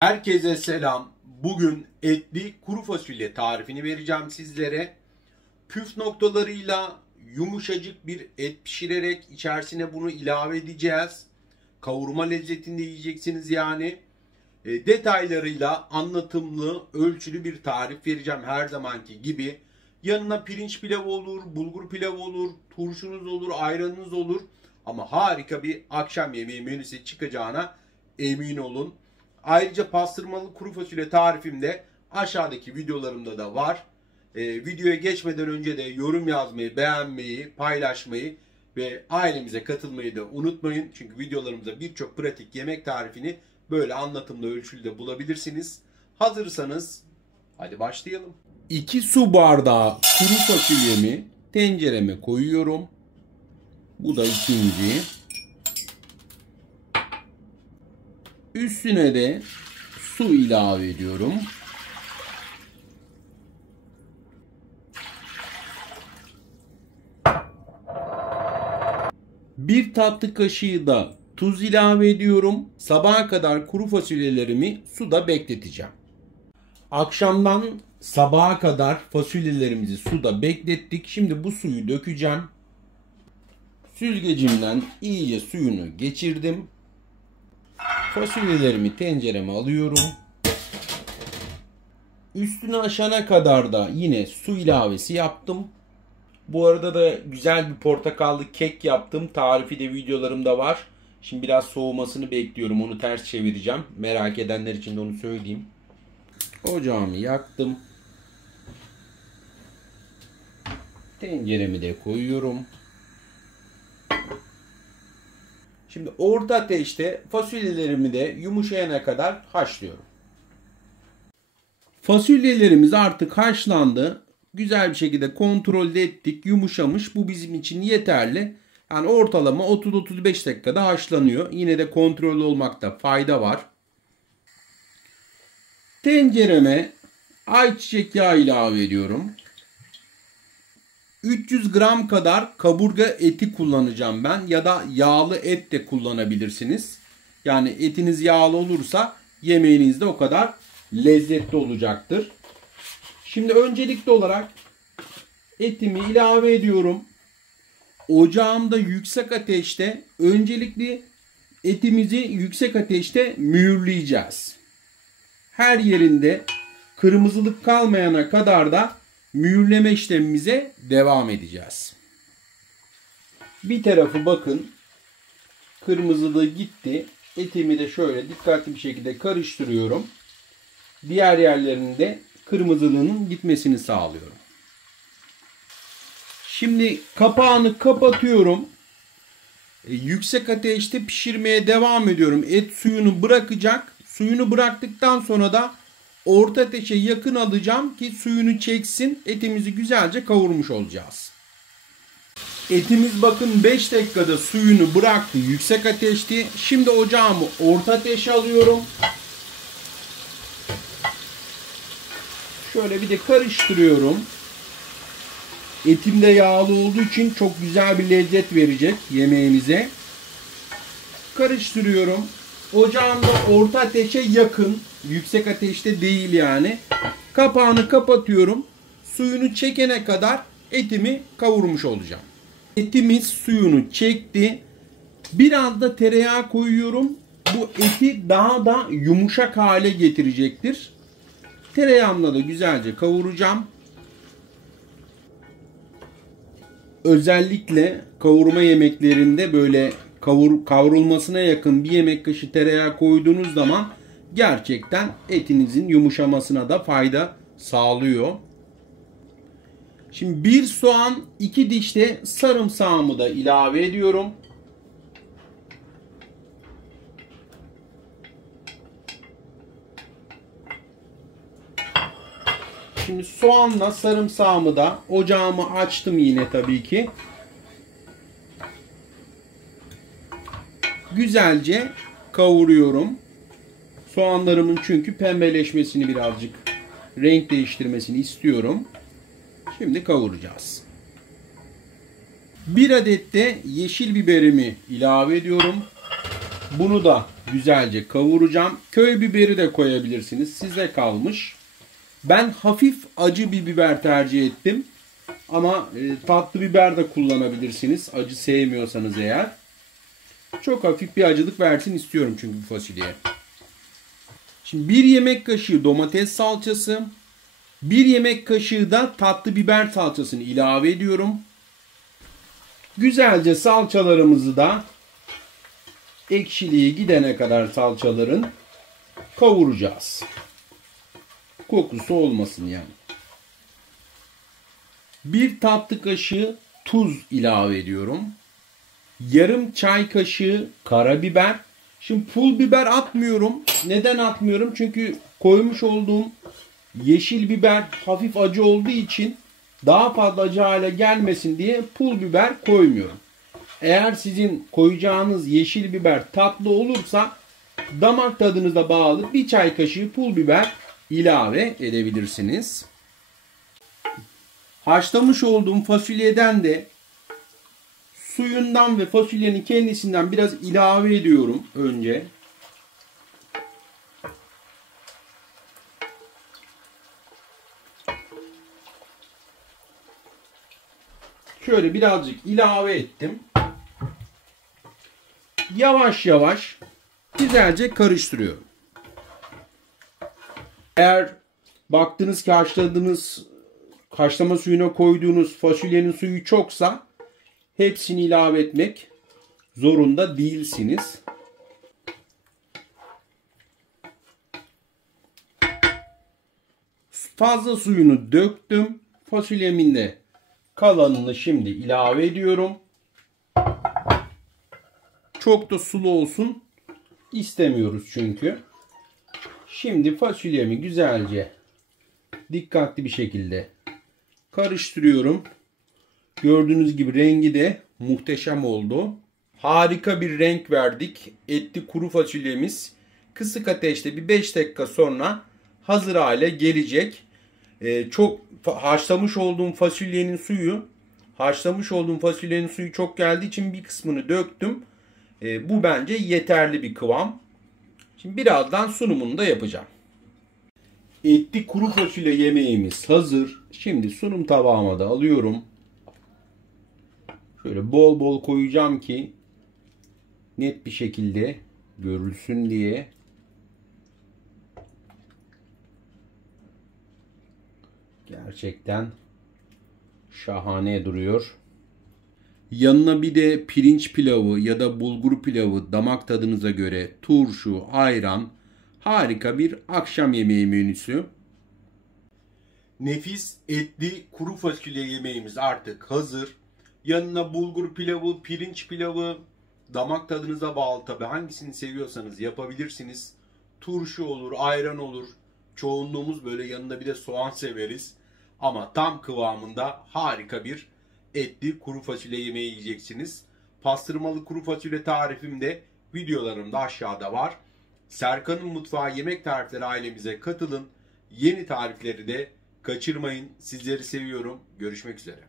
Herkese selam. Bugün etli kuru fasulye tarifini vereceğim sizlere. Püf noktalarıyla yumuşacık bir et pişirerek içerisine bunu ilave edeceğiz. Kavurma lezzetinde yiyeceksiniz yani. Detaylarıyla anlatımlı, ölçülü bir tarif vereceğim her zamanki gibi. Yanına pirinç pilavı olur, bulgur pilavı olur, turşunuz olur, ayranınız olur. Ama harika bir akşam yemeği menüsü çıkacağına emin olun. Ayrıca pastırmalı kuru fasulye tarifim de aşağıdaki videolarımda da var. Videoya geçmeden önce de yorum yazmayı, beğenmeyi, paylaşmayı ve ailemize katılmayı da unutmayın. Çünkü videolarımızda birçok pratik yemek tarifini böyle anlatımlı ölçülü de bulabilirsiniz. Hazırsanız hadi başlayalım. 2 su bardağı kuru fasulyemi tencereme koyuyorum. Bu da ikinci. Üstüne de su ilave ediyorum. Bir tatlı kaşığı da tuz ilave ediyorum. Sabaha kadar kuru fasulyelerimi suda bekleteceğim. Akşamdan sabaha kadar fasulyelerimizi suda beklettik. Şimdi bu suyu dökeceğim. Süzgecimden iyice suyunu geçirdim. Fasulyelerimi tencereme alıyorum. Üstünü aşana kadar da yine su ilavesi yaptım. Bu arada da güzel bir portakallı kek yaptım. Tarifi de videolarımda var. Şimdi biraz soğumasını bekliyorum. Onu ters çevireceğim. Merak edenler için de onu söyleyeyim. Ocağımı yaktım. Tenceremi de koyuyorum. Şimdi orta ateşte fasulyelerimi de yumuşayana kadar haşlıyorum. Fasulyelerimiz artık haşlandı. Güzel bir şekilde kontrol ettik. Yumuşamış. Bu bizim için yeterli. Yani ortalama 30-35 dakikada haşlanıyor. Yine de kontrollü olmakta fayda var. Tencereme ayçiçek yağı ilave ediyorum. 300 gram kadar kaburga eti kullanacağım ben. Ya da yağlı et de kullanabilirsiniz. Yani etiniz yağlı olursa yemeğiniz de o kadar lezzetli olacaktır. Şimdi öncelikli olarak etimi ilave ediyorum. Ocağımda yüksek ateşte öncelikli etimizi yüksek ateşte mühürleyeceğiz. Her yerinde kırmızılık kalmayana kadar da mühürleme işlemimize devam edeceğiz. Bir tarafı bakın kırmızılığı gitti. Etimi de şöyle dikkatli bir şekilde karıştırıyorum. Diğer yerlerinde kırmızılığının gitmesini sağlıyorum. Şimdi kapağını kapatıyorum. Yüksek ateşte pişirmeye devam ediyorum. Et suyunu bırakacak. Suyunu bıraktıktan sonra da orta ateşe yakın alacağım ki suyunu çeksin. Etimizi güzelce kavurmuş olacağız. Etimiz bakın 5 dakikada suyunu bıraktı. Yüksek ateşti. Şimdi ocağımı orta ateşe alıyorum. Şöyle bir de karıştırıyorum. Etim de yağlı olduğu için çok güzel bir lezzet verecek yemeğimize. Karıştırıyorum. Ocağımda orta ateşe yakın. Yüksek ateşte değil yani. Kapağını kapatıyorum. Suyunu çekene kadar etimi kavurmuş olacağım. Etimiz suyunu çekti. Biraz da tereyağı koyuyorum. Bu eti daha da yumuşak hale getirecektir. Tereyağımla da güzelce kavuracağım. Özellikle kavurma yemeklerinde böyle kavrulmasına yakın bir yemek kaşığı tereyağı koyduğunuz zaman gerçekten etinizin yumuşamasına da fayda sağlıyor. Şimdi bir soğan, 2 diş de sarımsağımı da ilave ediyorum. Şimdi soğanla sarımsağımı da ocağımı açtım yine tabii ki. Güzelce kavuruyorum. Soğanlarımın çünkü pembeleşmesini birazcık renk değiştirmesini istiyorum. Şimdi kavuracağız. Bir adet de yeşil biberimi ilave ediyorum. Bunu da güzelce kavuracağım. Köy biberi de koyabilirsiniz. Size kalmış. Ben hafif acı bir biber tercih ettim. Ama tatlı biber de kullanabilirsiniz. Acı sevmiyorsanız eğer. Çok hafif bir acılık versin istiyorum çünkü bu fasulyeye. Şimdi 1 yemek kaşığı domates salçası, 1 yemek kaşığı da tatlı biber salçasını ilave ediyorum. Güzelce salçalarımızı da ekşiliği gidene kadar salçaların kavuracağız. Kokusu olmasın yani. 1 tatlı kaşığı tuz ilave ediyorum. Yarım çay kaşığı karabiber. Şimdi pul biber atmıyorum. Neden atmıyorum? Çünkü koymuş olduğum yeşil biber hafif acı olduğu için daha fazla acı hale gelmesin diye pul biber koymuyorum. Eğer sizin koyacağınız yeşil biber tatlı olursa damak tadınıza bağlı 1 çay kaşığı pul biber ilave edebilirsiniz. Haşlamış olduğum fasulyeden de suyundan ve fasulyenin kendisinden biraz ilave ediyorum önce. Şöyle birazcık ilave ettim. Yavaş yavaş güzelce karıştırıyorum. Eğer baktınız ki haşlama suyuna koyduğunuz fasulyenin suyu çoksa hepsini ilave etmek zorunda değilsiniz. Fazla suyunu döktüm. Fasulyemin de kalanını şimdi ilave ediyorum. Çok da sulu olsun istemiyoruz çünkü. Şimdi fasulyemi güzelce dikkatli bir şekilde karıştırıyorum. Gördüğünüz gibi rengi de muhteşem oldu. Harika bir renk verdik. Etli kuru fasulyemiz kısık ateşte bir 5 dakika sonra hazır hale gelecek. Çok haşlamış olduğum fasulyenin suyu çok geldiği için bir kısmını döktüm. Bu bence yeterli bir kıvam. Şimdi birazdan sunumunu da yapacağım. Etli kuru fasulye yemeğimiz hazır. Şimdi sunum tabağıma da alıyorum. Şöyle bol bol koyacağım ki net bir şekilde görülsün diye. Gerçekten şahane duruyor. Yanına bir de pirinç pilavı ya da bulgur pilavı damak tadınıza göre turşu, ayran, harika bir akşam yemeği menüsü. Nefis etli kuru fasulye yemeğimiz artık hazır. Yanına bulgur pilavı, pirinç pilavı, damak tadınıza bağlı tabi. Hangisini seviyorsanız yapabilirsiniz. Turşu olur, ayran olur. Çoğunluğumuz böyle yanında bir de soğan severiz. Ama tam kıvamında harika bir etli kuru fasulye yemeği yiyeceksiniz. Pastırmalı kuru fasulye tarifim de videolarımda aşağıda var. Serkan'ın Mutfağı Yemek Tarifleri ailemize katılın. Yeni tarifleri de kaçırmayın. Sizleri seviyorum. Görüşmek üzere.